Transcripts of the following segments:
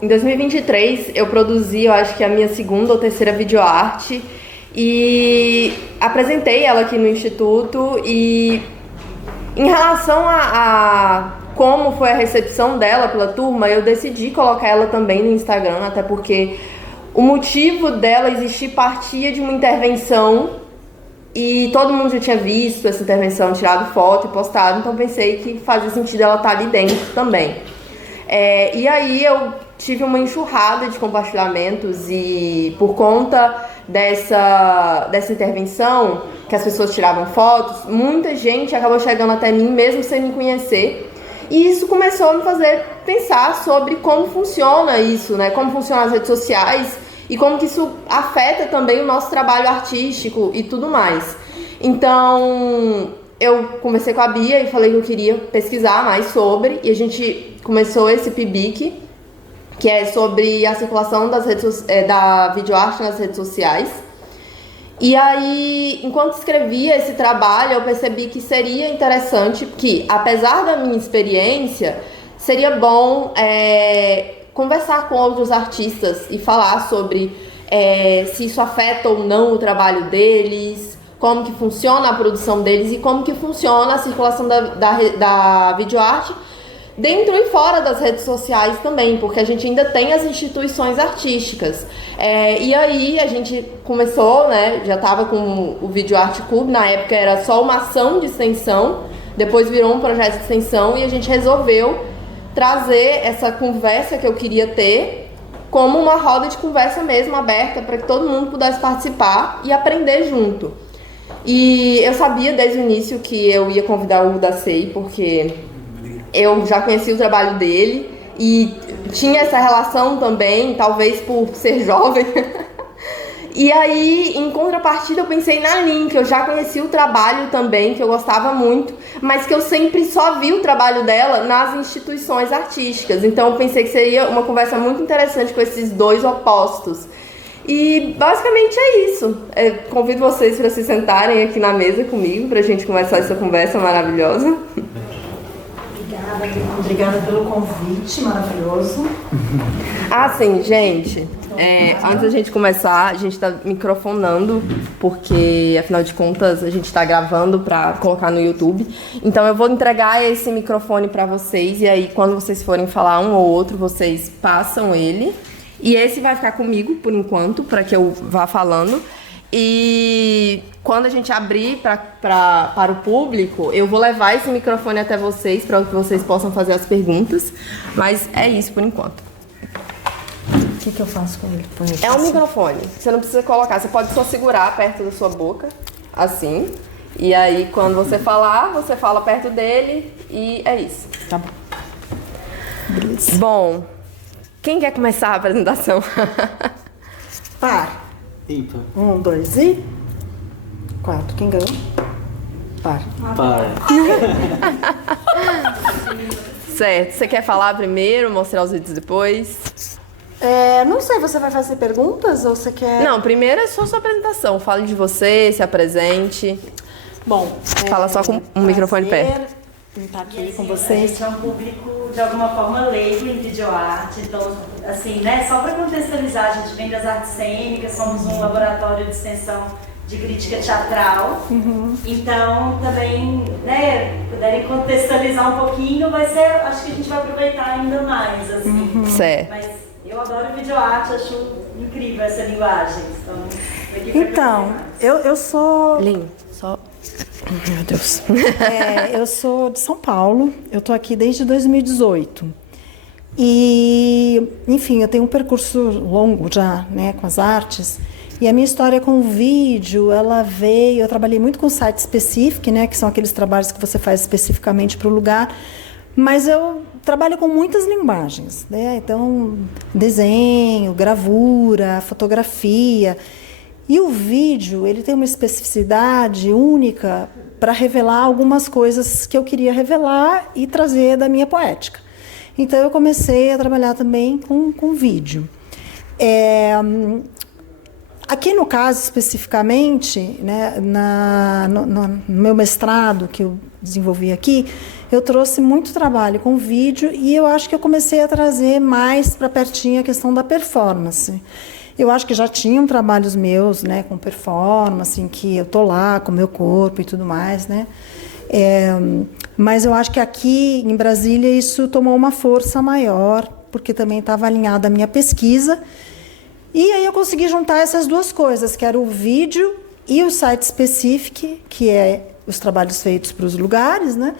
Em 2023 eu produzi, eu acho que a minha segunda ou terceira videoarte e apresentei ela aqui no Instituto. E em relação a como foi a recepção dela pela turma, eu decidi colocar ela também no Instagram, até porque o motivo dela existir partia de uma intervenção e todo mundo já tinha visto essa intervenção, tirado foto e postado, então pensei que fazia sentido ela estar ali dentro também. E aí eu tive uma enxurrada de compartilhamentos e por conta dessa intervenção, que as pessoas tiravam fotos, muita gente acabou chegando até mim mesmo sem me conhecer. E isso começou a me fazer pensar sobre como funciona isso, né? Como funcionam as redes sociais e como que isso afeta também o nosso trabalho artístico e tudo mais. Então, eu conversei com a Bia e falei que eu queria pesquisar mais sobre, e a gente começou esse PIBIC, que é sobre a circulação da videoarte nas redes sociais. E aí, enquanto escrevia esse trabalho, eu percebi que seria interessante que, apesar da minha experiência, seria bom conversar com outros artistas e falar sobre se isso afeta ou não o trabalho deles, como que funciona a produção deles e como que funciona a circulação da videoarte dentro e fora das redes sociais também, porque a gente ainda tem as instituições artísticas. E aí a gente começou, né, já estava com o Video Art Club, na época era só uma ação de extensão, depois virou um projeto de extensão e a gente resolveu trazer essa conversa que eu queria ter como uma roda de conversa mesmo, aberta, para que todo mundo pudesse participar e aprender junto. E eu sabia desde o início que eu ia convidar o Dacei, porque eu já conhecia o trabalho dele e tinha essa relação também, talvez por ser jovem. E aí, em contrapartida, eu pensei na Lin, que eu já conhecia o trabalho também, que eu gostava muito, mas que eu sempre só vi o trabalho dela nas instituições artísticas. Então, eu pensei que seria uma conversa muito interessante com esses dois opostos. E basicamente é isso. Convido vocês para se sentarem aqui na mesa comigo, para a gente começar essa conversa maravilhosa. Obrigada pelo convite maravilhoso. Sim, gente, antes da gente começar, a gente está microfonando, porque afinal de contas a gente está gravando para colocar no YouTube. Então eu vou entregar esse microfone para vocês, e aí quando vocês forem falar um ou outro, vocês passam ele. E esse vai ficar comigo por enquanto, para que eu vá falando. E quando a gente abrir para o público, eu vou levar esse microfone até vocês, para que vocês possam fazer as perguntas. Mas é isso por enquanto. O que eu faço com ele? É um microfone. Você não precisa colocar. Você pode só segurar perto da sua boca, assim. E aí, quando você falar, você fala perto dele e é isso. Tá bom. Beleza. Bom, quem quer começar a apresentação? Par. Ímpar. 1, 2 e 4. Quem ganhou? Par. Par. Certo. Você quer falar primeiro, mostrar os vídeos depois? Não sei, você vai fazer perguntas ou você quer... Não, primeiro é só sua apresentação. Fale de você, se apresente. Bom, Fala só com um microfone perto. Estar aqui assim, com a vocês. gente é um público, de alguma forma, leigo em videoarte. Então, assim, né, só para contextualizar, a gente vem das artes cênicas, somos um laboratório de extensão de crítica teatral. Então, também, né, puderem contextualizar um pouquinho, vai ser, acho que a gente vai aproveitar ainda mais, assim. Certo. Mas eu adoro videoarte, acho incrível essa linguagem. Então, eu sou... Lin, só... Meu Deus. Eu sou de São Paulo, eu tô aqui desde 2018. E, enfim, eu tenho um percurso longo já, né, com as artes. E a minha história com o vídeo, ela veio... Eu trabalhei muito com site específico, né, que são aqueles trabalhos que você faz especificamente para o lugar. Mas eu trabalho com muitas linguagens, né? Então, desenho, gravura, fotografia... E o vídeo, ele tem uma especificidade única para revelar algumas coisas que eu queria revelar e trazer da minha poética. Então, eu comecei a trabalhar também com vídeo. Aqui, no caso, especificamente, né, no meu mestrado, que eu desenvolvi aqui, eu trouxe muito trabalho com vídeo e eu acho que eu comecei a trazer mais para pertinho a questão da performance. Eu acho que já tinham trabalhos meus, né, com performance, em que eu tô lá com o meu corpo e tudo mais, né? Mas eu acho que aqui em Brasília isso tomou uma força maior, porque também estava alinhada a minha pesquisa. E aí eu consegui juntar essas duas coisas, que era o vídeo e o site specific, que é os trabalhos feitos para os lugares, né?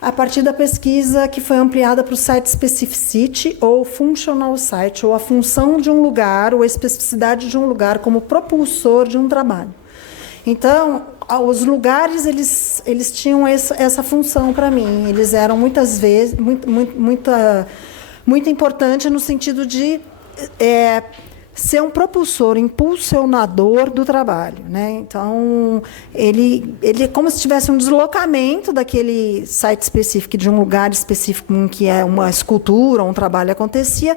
A partir da pesquisa que foi ampliada para o site specificity ou functional site, ou a função de um lugar, ou a especificidade de um lugar como propulsor de um trabalho. Então, os lugares, eles tinham essa função para mim. Eles eram muitas vezes muito importante no sentido de ser um propulsor, impulsionador do trabalho, né? Então, ele é como se tivesse um deslocamento daquele site específico, de um lugar específico em que uma escultura, um trabalho acontecia,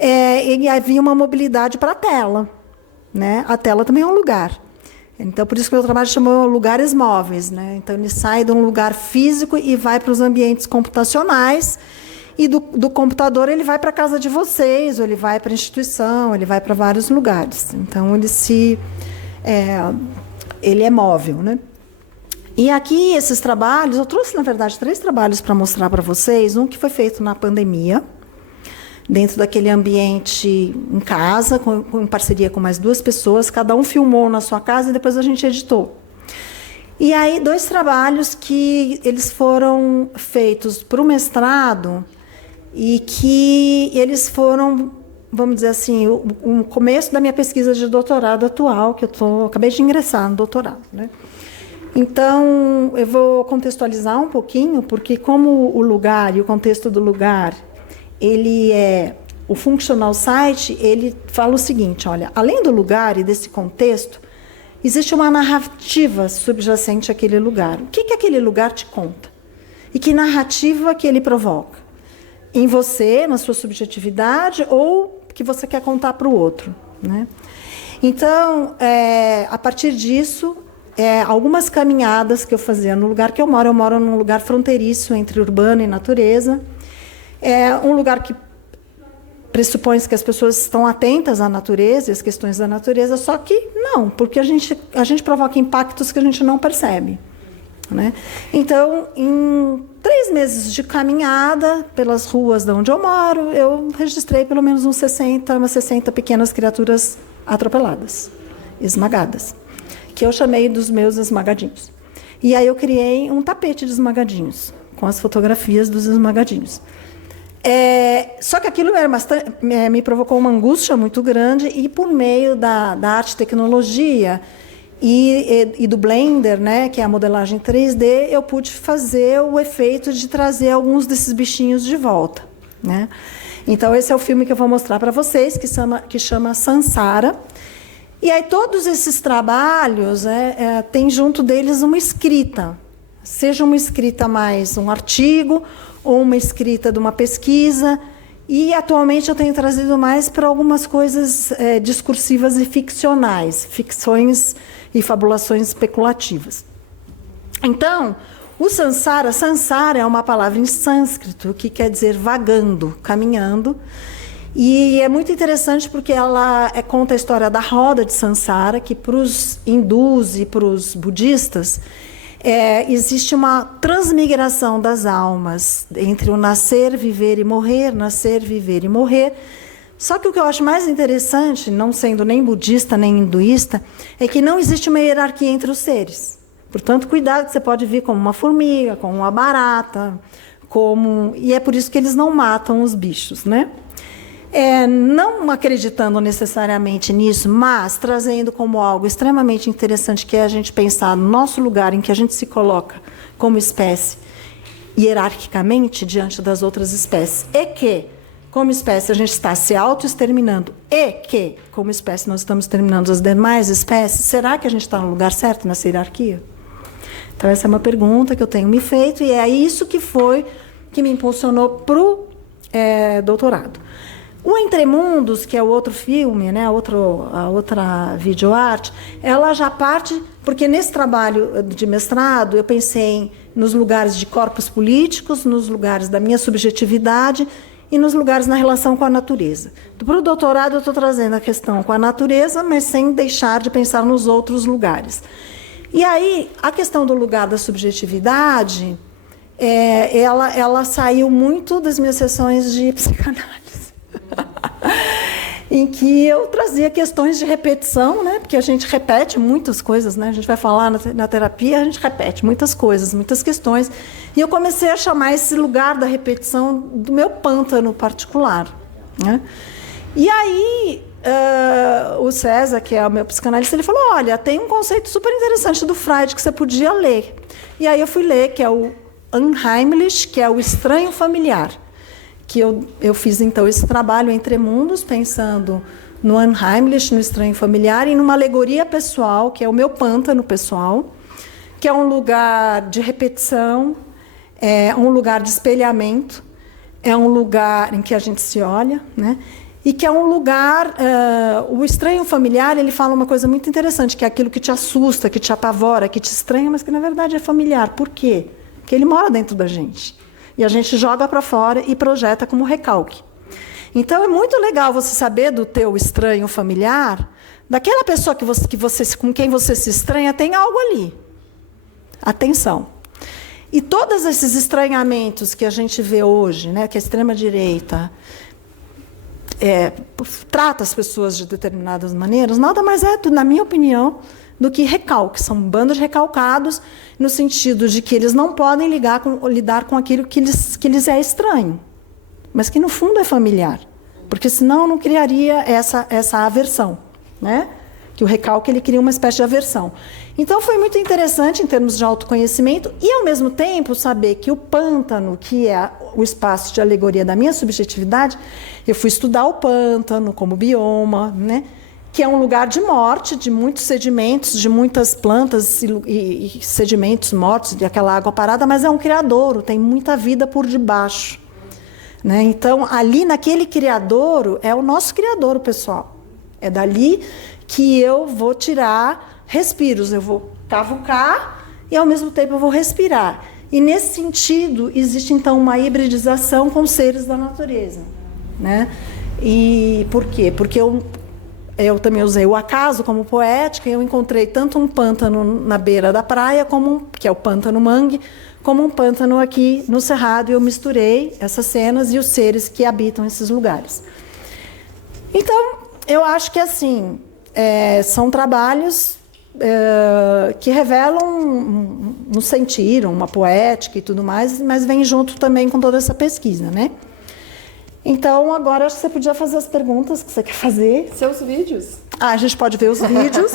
e havia uma mobilidade para a tela, né? A tela também é um lugar. Então, por isso que o meu trabalho chamou lugares móveis, né? Então, ele sai de um lugar físico e vai para os ambientes computacionais. E do computador ele vai para a casa de vocês, ou ele vai para a instituição, ele vai para vários lugares. Então, ele é móvel, né? E aqui, esses trabalhos, eu trouxe, na verdade, 3 trabalhos para mostrar para vocês. Um que foi feito na pandemia, dentro daquele ambiente em casa, em parceria com mais 2 pessoas. Cada um filmou na sua casa e depois a gente editou. E aí, 2 trabalhos que eles foram feitos para o mestrado, e que eles foram, vamos dizer assim, o começo da minha pesquisa de doutorado atual, que acabei de ingressar no doutorado, né? Então, eu vou contextualizar um pouquinho, porque como o lugar e o contexto do lugar, ele é o functional site, ele fala o seguinte, olha, além do lugar e desse contexto, existe uma narrativa subjacente àquele lugar. O que aquele lugar te conta? E que narrativa que ele provoca? Em você, na sua subjetividade, ou que você quer contar para o outro, né? Então, a partir disso, algumas caminhadas que eu fazia no lugar que eu moro num lugar fronteiriço entre urbano e natureza, um lugar que pressupõe que as pessoas estão atentas à natureza e às questões da natureza, só que não, porque a gente provoca impactos que a gente não percebe, né? Então, em 3 meses de caminhada pelas ruas de onde eu moro, eu registrei pelo menos umas 60 pequenas criaturas atropeladas, esmagadas, que eu chamei dos meus esmagadinhos. E aí eu criei um tapete de esmagadinhos, com as fotografias dos esmagadinhos. Só que aquilo me provocou uma angústia muito grande, e por meio da arte e tecnologia e do Blender, né, que é a modelagem 3D, eu pude fazer o efeito de trazer alguns desses bichinhos de volta, né? Então, esse é o filme que eu vou mostrar para vocês, que chama Sansara. E aí, todos esses trabalhos, tem junto deles uma escrita, seja uma escrita mais um artigo, ou uma escrita de uma pesquisa. E, atualmente, eu tenho trazido mais para algumas coisas discursivas e ficcionais, ficções e fabulações especulativas. Então, o Sansara é uma palavra em sânscrito que quer dizer vagando, caminhando. E é muito interessante porque ela conta a história da roda de Sansara, que para os hindus e para os budistas existe uma transmigração das almas entre o nascer, viver e morrer, nascer, viver e morrer. Só que o que eu acho mais interessante, não sendo nem budista nem hinduísta, é que não existe uma hierarquia entre os seres. Portanto, cuidado, que você pode vir como uma formiga, como uma barata, e é por isso que eles não matam os bichos, né? Não acreditando necessariamente nisso, mas trazendo como algo extremamente interessante, que é a gente pensar no nosso lugar em que a gente se coloca como espécie, hierarquicamente, diante das outras espécies, e que, como espécie, a gente está se auto-exterminando, e que, como espécie, nós estamos exterminando as demais espécies, será que a gente está no lugar certo nessa hierarquia? Então, essa é uma pergunta que eu tenho me feito, e é isso que me impulsionou para o doutorado. O Entre Mundos, que é o outro filme, né, a outra videoarte, ela já parte, porque nesse trabalho de mestrado eu pensei nos lugares de corpos políticos, nos lugares da minha subjetividade e nos lugares na relação com a natureza. Para o doutorado eu estou trazendo a questão com a natureza, mas sem deixar de pensar nos outros lugares. E aí, a questão do lugar da subjetividade, ela saiu muito das minhas sessões de psicanálise. Em que eu trazia questões de repetição, né? Porque a gente repete muitas coisas, né? A gente vai falar na terapia, a gente repete muitas coisas, muitas questões. E eu comecei a chamar esse lugar da repetição do meu pântano particular, né? E aí, o César, que é o meu psicanalista, ele falou, olha, tem um conceito super interessante do Freud que você podia ler. E aí eu fui ler, que é o Unheimlich, que é o estranho familiar. Que eu fiz, então, esse trabalho Entre Mundos, pensando no Unheimlich, no estranho familiar, e numa alegoria pessoal, que é o meu pântano pessoal, que é um lugar de repetição, é um lugar de espelhamento, é um lugar em que a gente se olha, né? E que é um lugar... o estranho familiar, ele fala uma coisa muito interessante, que é aquilo que te assusta, que te apavora, que te estranha, mas que, na verdade, é familiar. Por quê? Porque ele mora dentro da gente. E a gente joga para fora e projeta como recalque. Então, é muito legal você saber do teu estranho familiar, daquela pessoa com quem você se estranha, tem algo ali. Atenção. E todos esses estranhamentos que a gente vê hoje, né, que a extrema-direita trata as pessoas de determinadas maneiras, nada mais é, na minha opinião, do que recalque. São bandos recalcados no sentido de que eles não podem lidar com aquilo que lhes é estranho, mas que, no fundo, é familiar. Porque, senão, não criaria essa aversão, né? Que o recalque ele cria uma espécie de aversão. Então, foi muito interessante, em termos de autoconhecimento, e, ao mesmo tempo, saber que o pântano, que é o espaço de alegoria da minha subjetividade, eu fui estudar o pântano como bioma, né? Que é um lugar de morte, de muitos sedimentos, de muitas plantas e sedimentos mortos, de aquela água parada, mas é um criadouro, tem muita vida por debaixo, né? Então, ali naquele criadouro, é o nosso criadouro, pessoal. É dali que eu vou tirar respiros, eu vou cavucar e, ao mesmo tempo, eu vou respirar. E, nesse sentido, existe, então, uma hibridização com os seres da natureza, né? E por quê? Porque eu também usei o acaso como poética, e eu encontrei tanto um pântano na beira da praia, que é o pântano mangue, como um pântano aqui no Cerrado, e eu misturei essas cenas e os seres que habitam esses lugares. Então, eu acho que, assim, são trabalhos que revelam um sentir, uma poética e tudo mais, mas vem junto também com toda essa pesquisa, né? Então, agora acho que você podia fazer as perguntas que você quer fazer. Seus vídeos. A gente pode ver os vídeos.